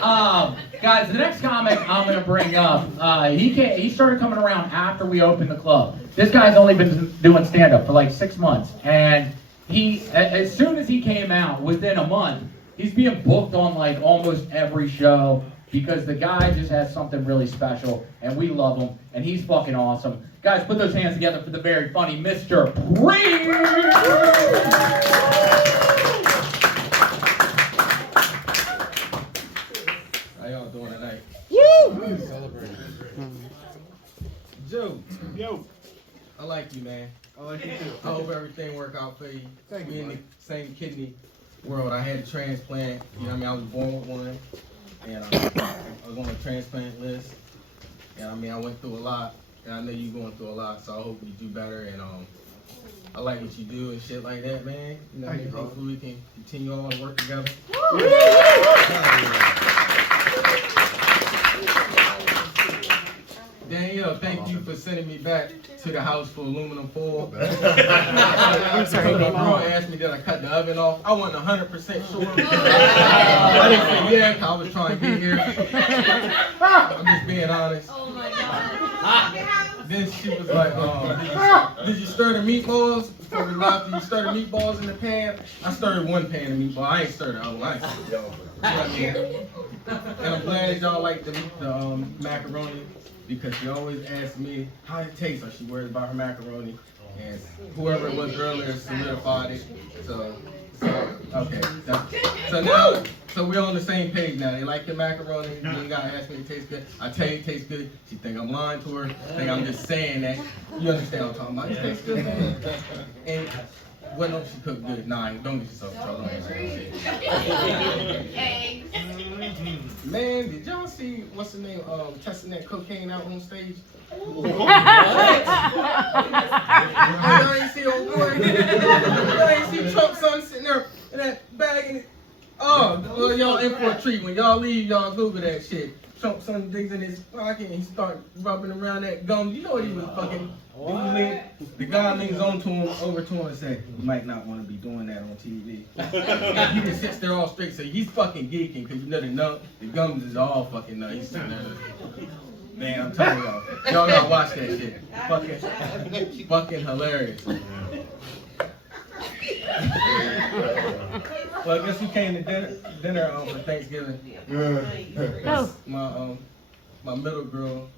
Guys, the next comic I'm gonna bring up, he started coming around after we opened the club. This guy's only been doing stand-up for like 6 months, and as soon as he came out, within a month, he's being booked on like almost every show because the guy just has something really special, and we love him, and he's fucking awesome. Guys, put those hands together for the very funny Mr. Preem! How y'all doing tonight? Woo! Celebrating. Joe. Yo. I like you, man. I like you too. I hope everything work out for you. Thank we you, in the buddy. same kidney world. I had a transplant. You know what I mean? I was born with one. And I was on a transplant list. And I mean, I went through a lot. And I know you're going through a lot. So I hope you do better. And I like what you do and shit like that, man. You know what I mean? Hopefully we can continue all to work together. Danielle, thank you for sending me back to the house for aluminum foil. I'm sorry, My baby. girl asked me did I cut the oven off. I wasn't 100% sure. I didn't say yeah, 'cause I was trying to get here. I'm just being honest. Oh my God. Then she was like, did you stir the meatballs? Before we left, did you stir the meatballs in the pan? I stirred one pan of meatball. I ain't stirred the other one. I ain't stirred the other one. You know what I mean? And I'm glad y'all like the macaroni because she always asks me how it tastes. Or she worries about her macaroni. And whoever it was earlier solidified it. So okay. So we're on the same page now. They like your macaroni. You ain't gotta ask me if it tastes good. I tell you it tastes good. She think I'm lying to her. Think I'm just saying that. You understand what I'm talking about? It tastes good, man. And what else she cook good? Nah, don't get yourself in trouble. I ain't saying shit. Man, did y'all see what's the name? Testing that cocaine out on stage. Oh, y'all ain't see old boy. Y'all ain't see Trump son sitting there in that bag and it. Oh, well, y'all in for a treat. When y'all leave, y'all Google that shit. Trump son digs in his pocket and he start rubbing around that gum. You know what he was fucking. The guy leans over to him and said, "You might not want to be doing that on TV." He just sits there all straight. So he's fucking geeking because you know the gums is all fucking nuts. He's sitting there. Man, I'm telling y'all gotta watch that shit. Fucking hilarious. Well, I guess we came to dinner for Thanksgiving. Go. My middle girl,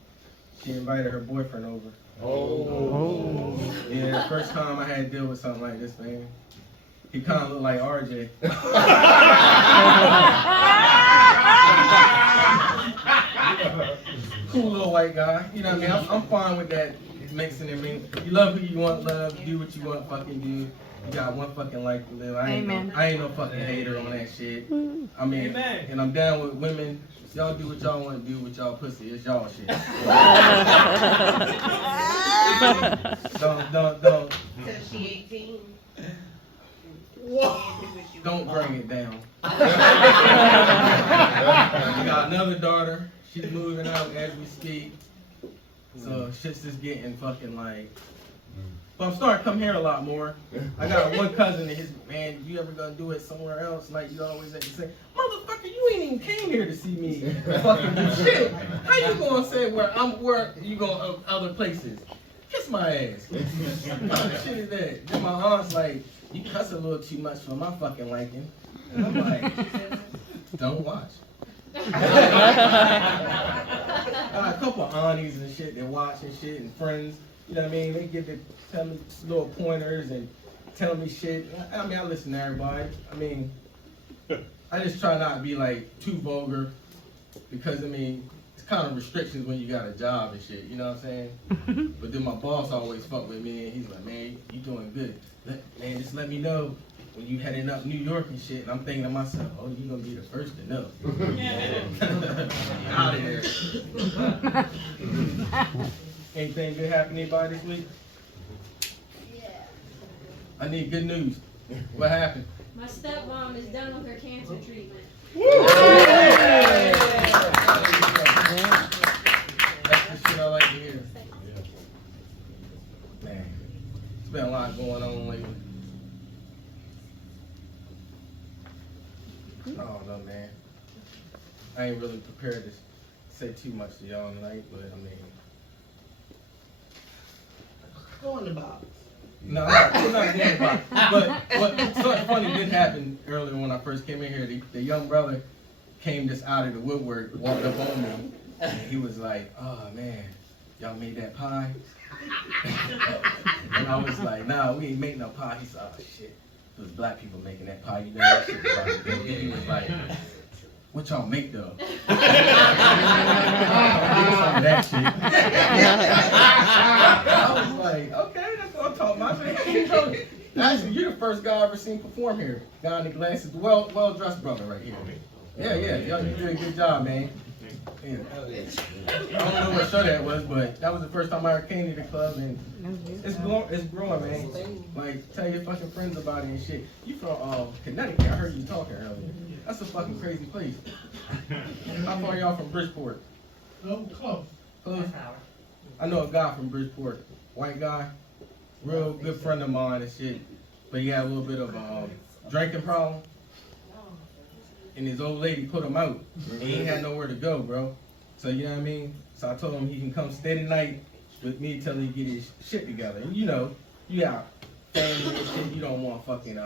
she invited her boyfriend over. Oh. Yeah, first time I had to deal with something like this, man. He kind of looked like RJ. Cool little white guy. You know what I mean? I'm fine with that mixing it. I mean, you love who you want to love, do what you want to fucking do. You got one fucking life to live. I ain't no fucking hater on that shit. I mean, and I'm down with women. Y'all do what y'all want to do with y'all pussy. It's y'all shit. Don't. So she 18. Don't bring it down. I got another daughter. She's moving out as we speak. So shit's just getting fucking like. But I'm starting to come here a lot more. I got one cousin and his man, you ever gonna do it somewhere else? Like you always have to say, motherfucker, you ain't even came here to see me fucking do shit. How you gonna say where you going other places? Kiss my ass. What kind of shit is that? Then my aunt's like, you cuss a little too much for my fucking liking. And I'm like, don't watch. I got a couple of aunties and shit that watch and shit and friends. You know what I mean? They get to tell me little pointers and tell me shit. I mean, I listen to everybody. I mean, I just try not to be like too vulgar because I mean, it's kind of restrictions when you got a job and shit. You know what I'm saying? But then my boss always fuck with me and he's like, man, you doing good. Man, just let me know when you heading up New York and shit. And I'm thinking to myself, oh, you gonna be the first to know. Out of there. Anything good happen to anybody this week? Yeah. I need good news. What happened? My stepmom is done with her cancer treatment. That's the shit I like to hear. Man, it's been a lot going on lately. I don't know, man. I ain't really prepared to say too much to y'all tonight, but I mean, Go in the box. no, I'm not going about. But something funny did happen earlier when I first came in here. The young brother came just out of the woodwork, walked up on me, and he was like, "Oh man, y'all made that pie?" And I was like, "Nah, we ain't make no pie." He said, "Oh shit, it was black people making that pie. You know that shit was about to go." He was like, "What y'all make though?" That shit. I was like, "Okay, that's what I'm talking about." Actually, you're the first guy I ever seen perform here. Guy in the glasses, well dressed brother right here. Yeah, y'all you did a good job, man. Yeah. I don't know what show that was, but that was the first time I ever came to the club, and it's growing, man. Like, tell your fucking friends about it and shit. You from Connecticut? I heard you talking earlier. That's a fucking crazy place. How far y'all from Bridgeport? Oh, close. Close. I know a guy from Bridgeport, white guy, real good friend of mine and shit. But he had a little bit of drinking problem, and his old lady put him out, and he ain't had nowhere to go, bro. So you know what I mean? So I told him he can come stay the night with me till he get his shit together. And you know, you got family and shit. You don't want fucking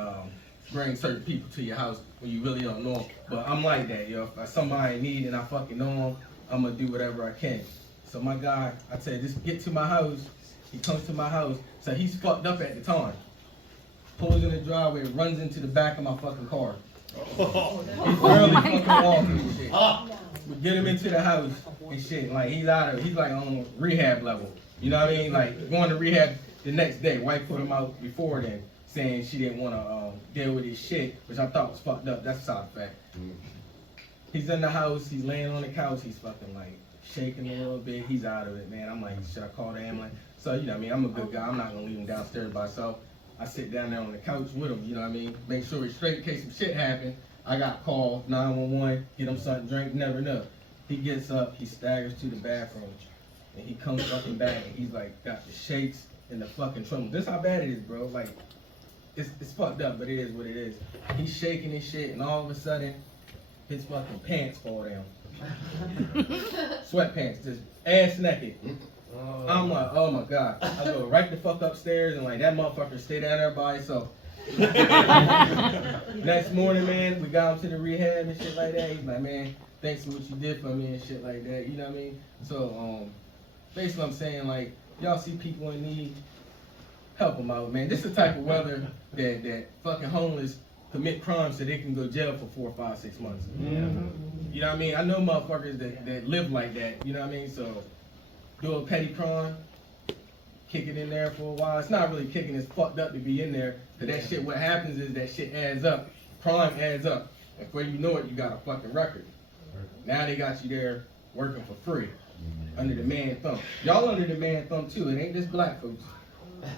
bring certain people to your house when you really don't know them. But I'm like that, yo. If somebody I need and I fucking know them, I'm gonna do whatever I can. So my guy, I said, just get to my house. He comes to my house. So he's fucked up at the time. Pulls in the driveway, runs into the back of my fucking car. He's barely fucking walking and shit. We get him into the house and shit. Like he's like on rehab level. You know what I mean? Like going to rehab the next day. Wife put him out before then, saying she didn't want to deal with his shit, which I thought was fucked up. That's a side fact. He's in the house. He's laying on the couch. He's fucking like shaking a little bit. He's out of it, man. I'm like, should I call the ambulance? So you know what I mean? I'm a good guy. I'm not gonna leave him downstairs by himself. I sit down there on the couch with him, you know what I mean? Make sure he's straight in case some shit happen. I got called 911, get him something to drink, never know. He gets up, he staggers to the bathroom, and he comes fucking back, and he's like, got the shakes and the fucking tremble. This how bad it is, bro. Like, it's fucked up, but it is what it is. He's shaking his shit, and all of a sudden, his fucking pants fall down. Sweatpants, just ass naked. I'm like, oh my God. I go right the fuck upstairs and like that motherfucker stay down there by himself. Next morning, man, we got him to the rehab and shit like that. He's like, man, thanks for what you did for me and shit like that. You know what I mean? So, basically I'm saying like, y'all see people in need, help them out, man. This is the type of weather that fucking homeless commit crimes so they can go to jail for 4, 5, 6 months. You know what I mean? I know motherfuckers that live like that, you know what I mean? So, do a petty crime, kick it in there for a while. It's not really kicking, it's fucked up to be in there. Cause that shit, what happens is that shit adds up. Crime adds up. And before you know it, you got a fucking record. Now they got you there working for free. Under the man thumb. Y'all under the man thumb too. It ain't just black folks.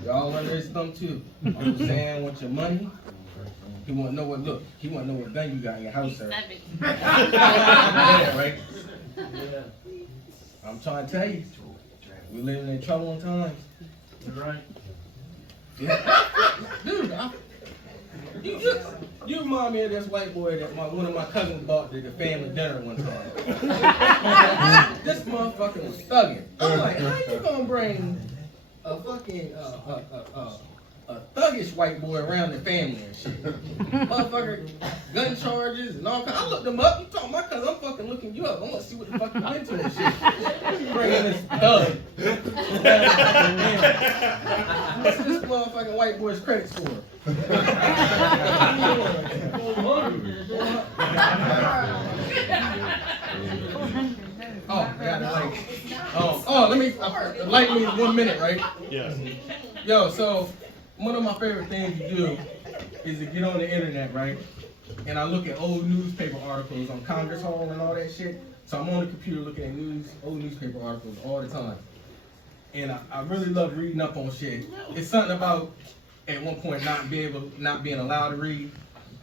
Y'all under his thumb too. Uncle Sam wants your money. He want to know what gun you got in your house, sir. Yeah, right? I'm trying to tell you. We living in troubling times. Right. Yeah. Dude, you remind me of this white boy that one of my cousins bought to the family dinner one time. This motherfucker was thugging. I'm like, how you gonna bring a fucking a thuggish white boy around the family and shit? Motherfucker, gun charges and all kinds. I looked him up. You talking my cousin? I'm fucking looking you up. I want to see what the fuck you into and shit. Bringing this thug. What's this motherfucking white boy's credit score? Oh, got it. Like, let me enlighten me in 1 minute, right? Yes. Yo, so one of my favorite things to do is to get on the internet, right? And I look at old newspaper articles on Congress Hall and all that shit. So I'm on the computer looking at old newspaper articles all the time. And I really love reading up on shit. It's something about at one point not being allowed to read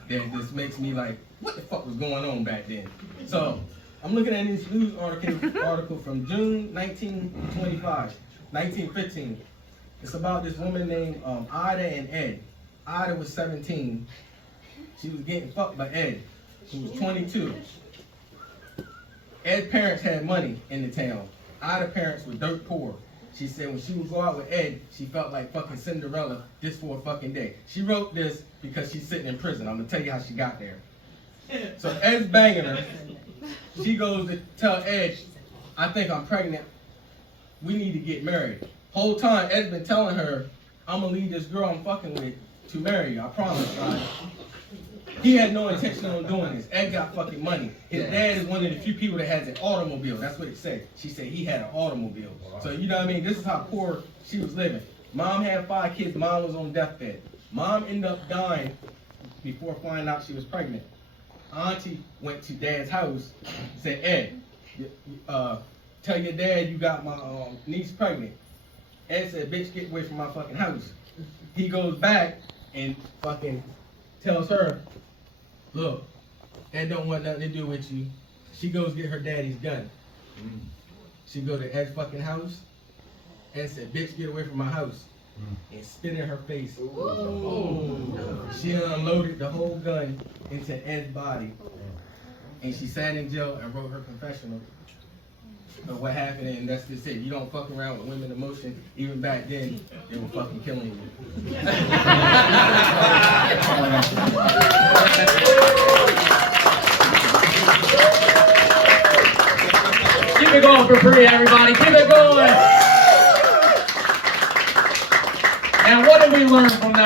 that just makes me like, what the fuck was going on back then? So I'm looking at this news article from June 1915. It's about this woman named Ida and Ed. Ida was 17. She was getting fucked by Ed, who was 22. Ed's parents had money in the town. Our parents were dirt poor. She said when she would go out with Ed, she felt like fucking Cinderella just for a fucking day. She wrote this because she's sitting in prison. I'm gonna tell you how she got there. So Ed's banging her. She goes to tell Ed, I think I'm pregnant. We need to get married. Whole time Ed's been telling her, I'm gonna leave this girl I'm fucking with to marry you. I promise, right? He had no intention on doing this. Ed got fucking money. His dad is one of the few people that has an automobile. That's what it said. She said he had an automobile. So you know what I mean? This is how poor she was living. Mom had 5 kids. Mom was on deathbed. Mom ended up dying before finding out she was pregnant. Auntie went to Dad's house and said, Ed, tell your dad you got my niece pregnant. Ed said, bitch, get away from my fucking house. He goes back and fucking tells her, look, Ed don't want nothing to do with you. She goes get her daddy's gun. She go to Ed's fucking house and said, bitch, get away from my house. And spit in her face. She unloaded the whole gun into Ed's body. And she sat in jail and wrote her confession of what happened, and that's just it. You don't fuck around with women emotion. Even back then, they were fucking killing you. Keep it going for free, everybody. Keep it going. And what did we learn from that?